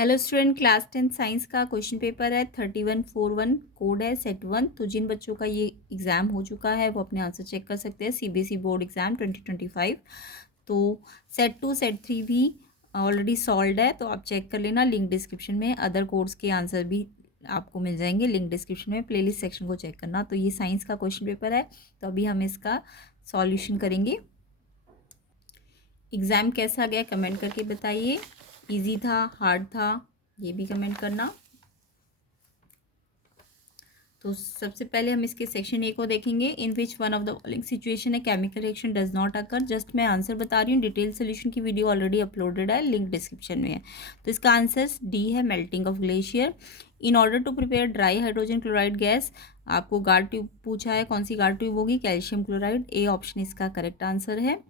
Hello student, class 10 science का question paper है 3141 code है सेट 1। तो जिन बच्चों का ये एग्ज़ाम हो चुका है वो अपने आंसर चेक कर सकते हैं। CBSE board exam 2025। तो सेट 2 सेट 3 भी ऑलरेडी सॉल्व है, तो आप चेक कर लेना। लिंक डिस्क्रिप्शन में अदर कोड्स के आंसर भी आपको मिल जाएंगे। लिंक डिस्क्रिप्शन में प्लेलिस्ट सेक्शन को चेक करना। तो ये साइंस का क्वेश्चन पेपर है, तो अभी हम इसका सॉल्यूशन करेंगे। एग्ज़ाम कैसा गया कमेंट करके बताइए। इजी था, हार्ड था, ये भी कमेंट करना। तो सबसे पहले हम इसके सेक्शन ए को देखेंगे। In which one of the following situation है chemical reaction does not occur. Just मैं आंसर बता रही हूँ, डिटेल सोल्यूशन की वीडियो ऑलरेडी अपलोडेड है, लिंक डिस्क्रिप्शन में है। तो इसका आंसर डी है, melting of glacier. In order to prepare dry hydrogen chloride gas, आपको गार्ड ट्यूब पूछा है, कौन सी गार्ड ट्यूब होगी? Calcium chloride. ए ऑप्शन इसका करेक्ट आंसर है।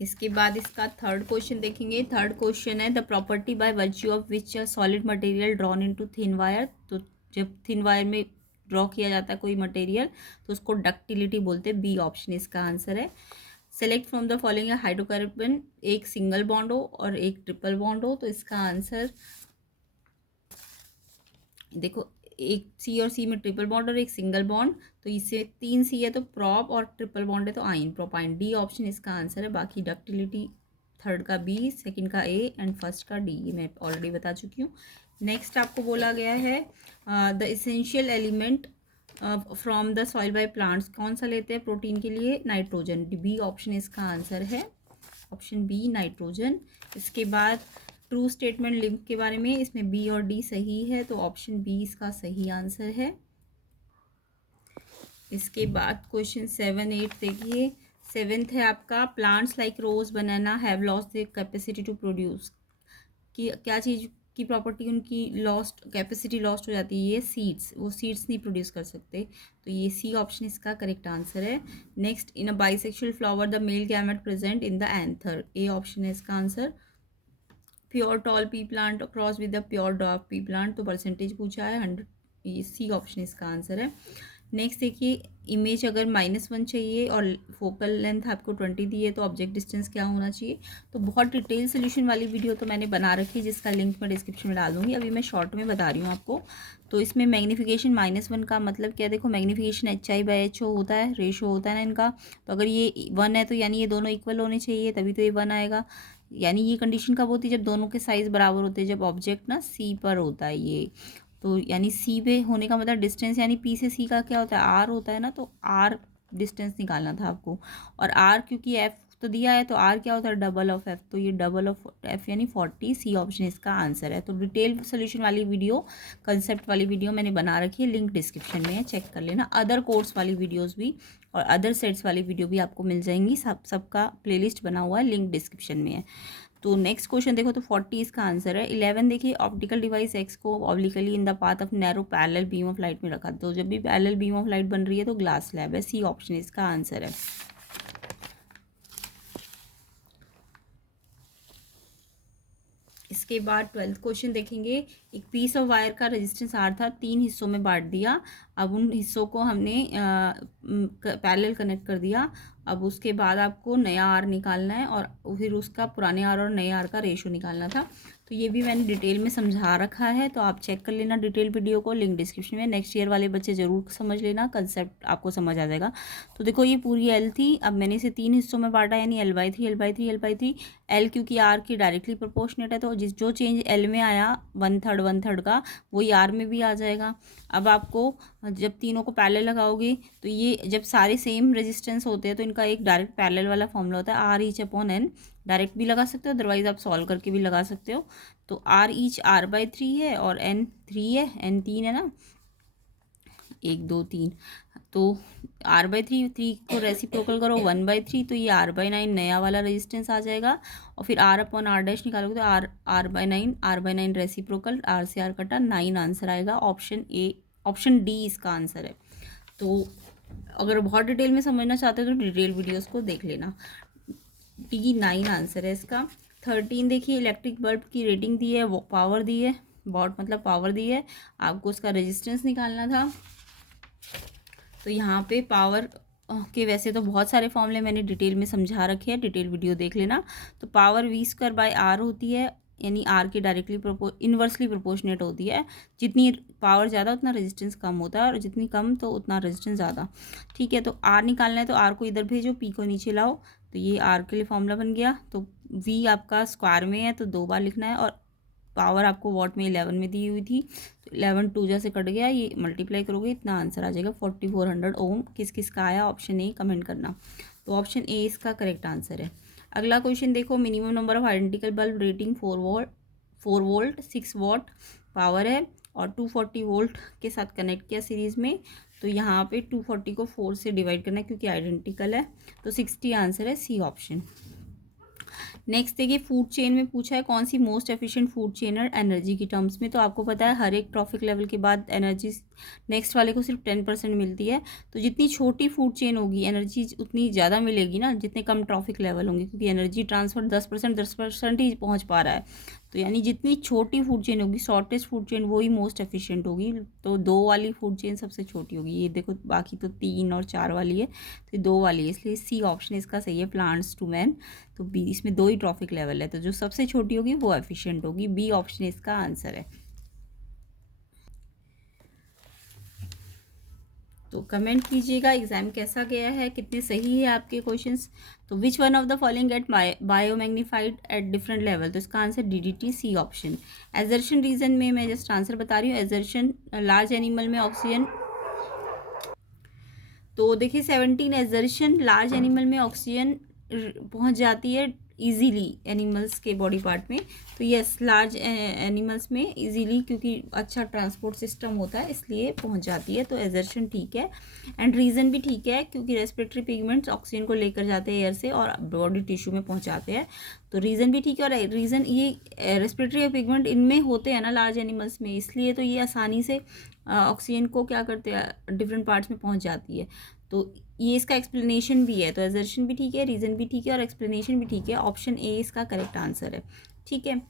इसके बाद इसका थर्ड क्वेश्चन देखेंगे। थर्ड क्वेश्चन है the property by virtue of which solid material drawn into thin wire. तो जब थिन वायर में ड्रॉ किया जाता है कोई मटेरियल तो उसको डक्टिलिटी बोलते हैं। बी ऑप्शन इसका आंसर है। Select from the following hydrocarbon, एक सिंगल बॉन्ड हो और एक ट्रिपल बॉन्ड हो। तो इसका आंसर देखो, एक सी और सी में ट्रिपल बॉन्ड और एक सिंगल बॉन्ड, तो इससे 3 सी है तो प्रॉप और ट्रिपल बॉन्ड है तो आइन, प्रोपाइन। डी ऑप्शन इसका आंसर है। बाकी डक्टिलिटी थर्ड का बी, सेकंड का ए एंड फर्स्ट का डी, ये मैं ऑलरेडी बता चुकी हूँ। नेक्स्ट आपको बोला गया है the essential element from the soil by plants, कौन सा लेते हैं प्रोटीन के लिए? नाइट्रोजन। बी ऑप्शन इसका आंसर है, ऑप्शन बी नाइट्रोजन। इसके बाद ट्रू स्टेटमेंट लिंक के बारे में, इसमें बी और डी सही है तो ऑप्शन बी इसका सही आंसर है। इसके बाद क्वेश्चन 7 8 देखिए। सेवेंथ है आपका plants like rose banana have lost the capacity to produce. कि क्या चीज़ की प्रॉपर्टी उनकी लॉस्ट, कैपेसिटी लॉस्ट हो जाती है? ये सीड्स, वो सीड्स नहीं प्रोड्यूस कर सकते, तो ये सी ऑप्शन इसका करेक्ट आंसर है। Next, in a bisexual flower the male gamete present in the anther. A option है इसका answer. Pure tall P plant cross with the pure dwarf P plant, तो percentage पूछा है 100, ये C option इसका answer है। Next देखिए, image अगर -1 चाहिए और फोकल लेंथ आपको 20 दी है तो ऑब्जेक्ट डिस्टेंस क्या होना चाहिए? तो बहुत डिटेल सोल्यूशन वाली वीडियो तो मैंने बना रखी है, जिसका लिंक मैं डिस्क्रिप्शन में डाल दूँगी। अभी मैं शॉर्ट में बता रही हूँ आपको। तो इसमें मैग्नीफिकेशन -1 का मतलब क्या? देखो, मैग्नीफिकेशन HI/HO होता है, रेशो होता है ना इनका। तो अगर ये 1 है तो यानी ये दोनों इक्वल होने चाहिए, तभी तो ये 1 आएगा। यानी ये कंडीशन कब होती है? जब दोनों के साइज़ बराबर होते हैं, जब ऑब्जेक्ट ना सी पर होता है ये। तो यानी सी पे होने का मतलब डिस्टेंस, यानी पी से सी का क्या होता है? आर होता है ना, तो आर डिस्टेंस निकालना था आपको। और आर क्योंकि एफ तो दिया है, तो आर क्या होता है? डबल ऑफ एफ, तो ये डबल ऑफ एफ यानी 40। सी ऑप्शन इसका आंसर है। तो डिटेल सोल्यूशन वाली वीडियो, कंसेप्ट वाली वीडियो मैंने बना रखी है, लिंक डिस्क्रिप्शन में है, चेक कर लेना। अदर कोर्स वाली वीडियोज़ भी और अदर सेट्स वाली वीडियो भी आपको मिल जाएंगी, सबका प्लेलिस्ट बना हुआ है, लिंक डिस्क्रिप्शन में है। तो नेक्स्ट क्वेश्चन देखो, तो 40 इसका आंसर है। 11 देखिए, ऑप्टिकल डिवाइस एक्स को obliquely in the path of narrow parallel beam of light में रखा। तो जब भी पैरेलल बीम ऑफ लाइट बन रही है तो ग्लास स्लैब है। सी ऑप्शन इसका आंसर है। इसके बाद 12th क्वेश्चन देखेंगे। एक पीस ऑफ वायर का रेजिस्टेंस आर था, 3 हिस्सों में बांट दिया। अब उन हिस्सों को हमने पैरेलल कनेक्ट कर दिया। अब उसके बाद आपको नया आर निकालना है और फिर उसका पुराने आर और नए आर का रेशो निकालना था। तो ये भी मैंने डिटेल में समझा रखा है, तो आप चेक कर लेना डिटेल वीडियो को, लिंक डिस्क्रिप्शन में। नेक्स्ट ईयर वाले बच्चे ज़रूर समझ लेना, कंसेप्ट आपको समझ आ जाएगा। तो देखो, ये पूरी एल थी, अब मैंने इसे 3 हिस्सों में बांटा, यानी L/3 L/3 L/3। एल क्योंकि आर की डायरेक्टली प्रोपोर्शनेट है, तो जो चेंज एल में आया 1/3 का, वही आर में भी आ जाएगा। अब आपको जब तीनों को पैरेलल लगाओगे तो ये जब सारे सेम रेजिस्टेंस होते हैं तो इनका एक डायरेक्ट पैरेलल वाला फॉर्मूला होता है, R each upon N. Direct भी लगा सकते हो, अदरवाइज आप सॉल्व करके भी लगा सकते हो। तो आर ईच R/3 है और एन 3 है, एन 3 है ना, 1 2 3। तो R/3 को रेसिप्रोकल करो 1/3, तो ये R/9 नया वाला रेजिस्टेंस आ जाएगा। और फिर R अपॉन R डैश निकालोगे तो R/9 रेसिप्रोकल, R से R कटा, 9 आंसर आएगा। ऑप्शन ए, ऑप्शन डी इसका आंसर है। तो अगर बहुत डिटेल में समझना चाहते हो तो डिटेल वीडियोस को देख लेना। डी 9 आंसर है इसका। 13 देखिए, इलेक्ट्रिक बल्ब की रेटिंग दी है, पावर दी है, वॉट मतलब पावर दी है, आपको उसका रेजिस्टेंस निकालना था। तो यहाँ पे पावर ओके, वैसे तो बहुत सारे फॉर्मूले मैंने डिटेल में समझा रखे हैं, डिटेल वीडियो देख लेना। तो पावर v²/r होती है, यानी r के डायरेक्टली इन्वर्सली प्रोपोर्शनेट होती है। जितनी पावर ज़्यादा उतना रेजिस्टेंस कम होता है, और जितनी कम तो उतना रेजिस्टेंस ज़्यादा। ठीक है, तो r निकालना है तो r को इधर भेजो, p को नीचे लाओ, तो ये r के लिए फॉर्मूला बन गया। तो v आपका स्क्वायर में है तो 2 बार लिखना है, और पावर आपको वॉट में 11 में दी हुई थी, तो 11 2 जैसे कट गया, ये मल्टीप्लाई करोगे इतना आंसर आ जाएगा 4400 ओम। किस किस का आया ऑप्शन ए कमेंट करना। तो ऑप्शन ए इसका करेक्ट आंसर है। अगला क्वेश्चन देखो, minimum number of identical bulb rating 4 volt 6 what power है, और 240 वोल्ट के साथ कनेक्ट किया सीरीज़ में। तो यहाँ पे 240 को 4 से डिवाइड करना है क्योंकि आइडेंटिकल है, तो 60 आंसर है, सी ऑप्शन। नेक्स्ट देखिए, फूड चेन में पूछा है कौन सी मोस्ट एफिशिएंट फूड चेन है एनर्जी की टर्म्स में। तो आपको पता है हर एक ट्रॉफिक लेवल के बाद एनर्जी नेक्स्ट वाले को सिर्फ 10% मिलती है। तो जितनी छोटी फूड चेन होगी एनर्जी उतनी ज़्यादा मिलेगी ना, जितने कम ट्रॉफिक लेवल होंगे, क्योंकि एनर्जी ट्रांसफर 10% ही पहुँच पा रहा है। तो यानी जितनी छोटी फूड चेन होगी, शॉर्टेस्ट फूड चेन, वही मोस्ट एफिशिएंट होगी। तो 2 वाली फूड चेन सबसे छोटी होगी। ये देखो, बाकी तो 3 और 4 वाली है, तो 2 वाली है, इसलिए सी ऑप्शन इसका सही है, प्लांट्स टू मैन। तो बी, इसमें 2 ही ट्रॉफिक लेवल है, तो जो सबसे छोटी होगी वो एफिशिएंट होगी। बी ऑप्शन इसका आंसर है। तो कमेंट कीजिएगा एग्जाम कैसा गया है, कितने सही है आपके क्वेश्चंस। तो which one of the following get biomagnified at different level. तो इसका answer DDT, C option. Assertion reason में मैं जस्ट आंसर बता रही हूँ। एजर्शन लार्ज एनिमल में ऑक्सीजन, तो देखिए 17 एजर्शन लार्ज एनिमल में ऑक्सीजन पहुंच जाती है इजीली एनिमल्स के बॉडी पार्ट में। तो यस, लार्ज एनिमल्स में इजीली, क्योंकि अच्छा ट्रांसपोर्ट सिस्टम होता है इसलिए पहुंच जाती है। तो एजर्शन ठीक है, एंड रीज़न भी ठीक है, क्योंकि रेस्पिरेटरी पिगमेंट्स ऑक्सीजन को लेकर जाते हैं एयर से और बॉडी टिश्यू में पहुंचाते हैं। तो रीज़न भी ठीक है, और रीज़न ये रेस्पिरेटरी पिगमेंट इनमें होते हैं ना लार्ज एनिमल्स में, इसलिए तो ये आसानी से ऑक्सीजन को क्या करते हैं, डिफरेंट पार्ट्स में पहुंच जाती है। तो ये इसका एक्सप्लेनेशन भी है। तो एजर्शन भी ठीक है, रीज़न भी ठीक है, और एक्सप्लेनेशन भी ठीक है। ऑप्शन ए इसका करेक्ट आंसर है। ठीक है,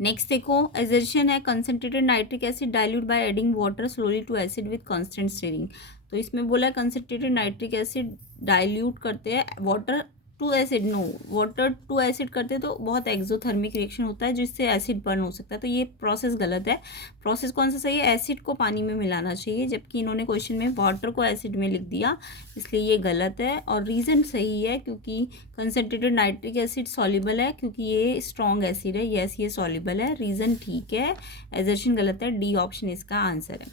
नेक्स्ट देखो, एजर्शन है concentrated nitric acid dilute by adding water slowly to acid with constant stirring. तो इसमें बोला है कंसनट्रेटेड नाइट्रिक एसिड डाइल्यूट करते हैं water to acid, no, water to acid करते तो बहुत एक्सोथर्मिक रिएक्शन होता है जिससे एसिड बर्न हो सकता है। तो ये प्रोसेस गलत है। प्रोसेस कौन सा सही है, एसिड को पानी में मिलाना चाहिए, जबकि इन्होंने क्वेश्चन में वाटर को एसिड में लिख दिया, इसलिए ये गलत है। और रीज़न सही है, क्योंकि कंसनट्रेटेड नाइट्रिक एसिड सॉल्युबल है, क्योंकि ये स्ट्रॉन्ग एसिड है। यस, ये सॉल्युबल है, रीज़न ठीक है, एजर्शन गलत है, डी ऑप्शन इसका आंसर है।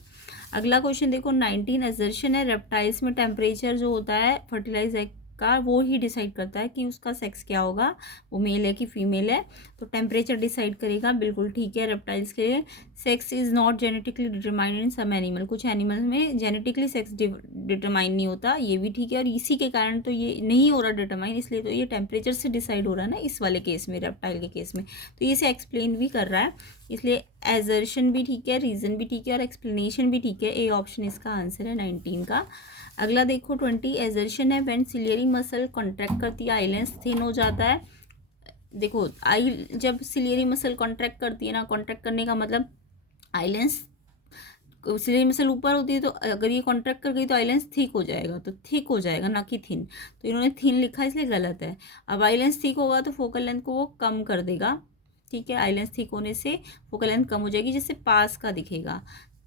अगला क्वेश्चन देखो, 19 एजर्शन है रेप्टाइल्स में टेम्परेचर जो होता है फर्टिलाइज एग का, वो ही डिसाइड करता है कि उसका सेक्स क्या होगा, वो मेल है कि फीमेल है। तो टेम्परेचर डिसाइड करेगा, बिल्कुल ठीक है रेप्टाइल्स के लिए। Sex is not genetically determined in some animal, कुछ एनिमल्स में जेनेटिकली सेक्स डिटरमाइन नहीं होता, ये भी ठीक है। और इसी के कारण तो ये नहीं हो रहा डिटरमाइन, इसलिए तो ये टेम्परेचर से डिसाइड हो रहा है ना इस वाले केस में, रेप्टाइल के केस में। तो ये से एक्सप्लेन भी कर रहा है, इसलिए एजर्शन भी ठीक है, रीज़न भी ठीक है, और एक्सप्लेनेशन भी ठीक है। ए ऑप्शन इसका आंसर है 19 का। अगला देखो 20, एजर्शन है व्हेन सिलियरी मसल कॉन्ट्रैक्ट करती है आईलेंस थिन हो जाता है। देखो, आई जब सिलियरी मसल कॉन्ट्रैक्ट करती है ना, कॉन्ट्रैक्ट करने का मतलब आईलेंस, सिलियरी मसल ऊपर होती है, तो अगर ये कॉन्ट्रैक्ट कर गई तो आईलेंस थिक हो जाएगा, तो थिक हो जाएगा ना कि थिन। तो इन्होंने थिन लिखा इसलिए गलत है। अब आईलेंस थिक होगा तो फोकल लेंथ को वो कम कर देगा। ठीक है, आईलेंस थिक होने से फोकल लेंथ कम हो जाएगी, जिससे पास का दिखेगा।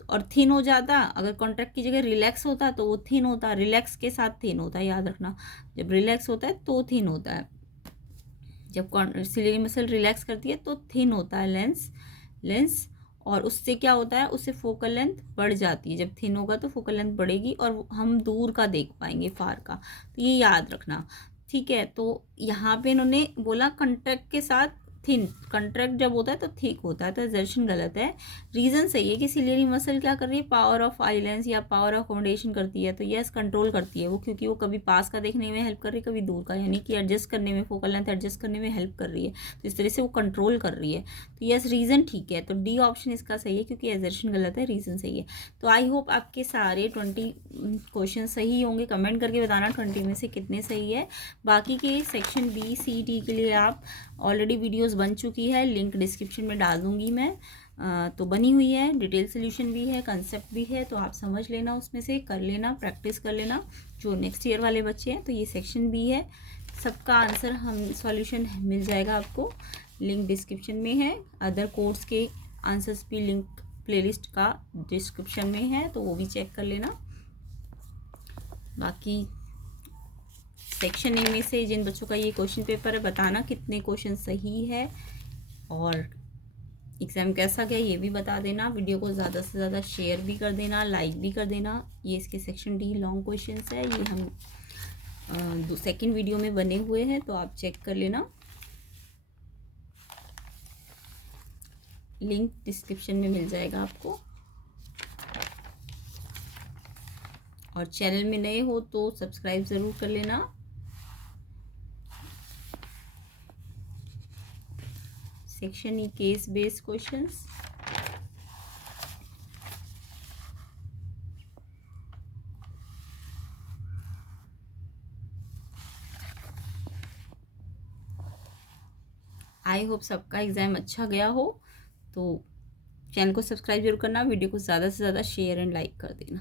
और थिन हो जाता, अगर कॉन्ट्रैक्ट की जगह रिलैक्स होता तो वो थिन होता, रिलैक्स के साथ थिन होता है, याद रखना। जब रिलैक्स होता है तो थिन होता है, जब सिलियरी मसल रिलैक्स करती है तो थिन होता है लेंस। और उससे क्या होता है, उससे फोकल लेंथ बढ़ जाती है। जब थिन होगा तो फोकल लेंथ बढ़ेगी और हम दूर का देख पाएंगे, फार का। तो ये याद रखना। ठीक है, तो यहाँ पे इन्होंने बोला कॉन्ट्रैक्ट के साथ थिन, कॉन्ट्रैक्ट जब होता है तो थिक होता है, तो एजर्शन गलत है। रीज़न सही है कि सिलियरी मसल क्या कर रही है, पावर ऑफ आईलेंस या पावर ऑफ अकोमोडेशन करती है। तो यस, कंट्रोल करती है वो, क्योंकि वो कभी पास का देखने में हेल्प कर रही है, कभी दूर का, यानी कि एडजस्ट करने में, फोकल लेंथ एडजस्ट करने में हेल्प कर रही है। तो इस तरह से वो कंट्रोल कर रही है। तो यस, रीज़न ठीक है, तो डी ऑप्शन इसका सही है, क्योंकि एजर्शन गलत है, रीज़न सही है। तो आई होप आपके सारे 20 क्वेश्चन सही होंगे। कमेंट करके बताना 20 में से कितने सही है। बाकी के सेक्शन B, C, D के लिए आप ऑलरेडी वीडियोज़ वीडियोस बन चुकी है, लिंक डिस्क्रिप्शन में डाल दूँगी मैं। तो बनी हुई है, डिटेल सोल्यूशन भी है, कंसेप्ट भी है, तो आप समझ लेना, उसमें से कर लेना, प्रैक्टिस कर लेना। जो नेक्स्ट ईयर वाले बच्चे हैं तो ये सेक्शन बी है, सबका आंसर हम सॉल्यूशन मिल जाएगा आपको, लिंक डिस्क्रिप्शन में है। अदर कोर्स के आंसर्स भी लिंक प्लेलिस्ट का डिस्क्रिप्शन में है, तो वो भी चेक कर लेना। बाकी सेक्शन ए में से जिन बच्चों का ये क्वेश्चन पेपर है, बताना कितने क्वेश्चन सही है और एग्ज़ाम कैसा गया ये भी बता देना। वीडियो को ज़्यादा से ज़्यादा शेयर भी कर देना, लाइक भी कर देना। ये इसके सेक्शन डी लॉन्ग क्वेश्चंस है, ये हम सेकंड वीडियो में बने हुए हैं, तो आप चेक कर लेना। लिंक डिस्क्रिप्शन में मिल जाएगा आपको। और चैनल में नए हो तो सब्सक्राइब ज़रूर कर लेना। Section E case based questions. I hope सबका एग्ज़ाम अच्छा गया हो। तो चैनल को सब्सक्राइब जरूर करना, वीडियो को ज़्यादा से ज़्यादा शेयर एंड लाइक कर देना।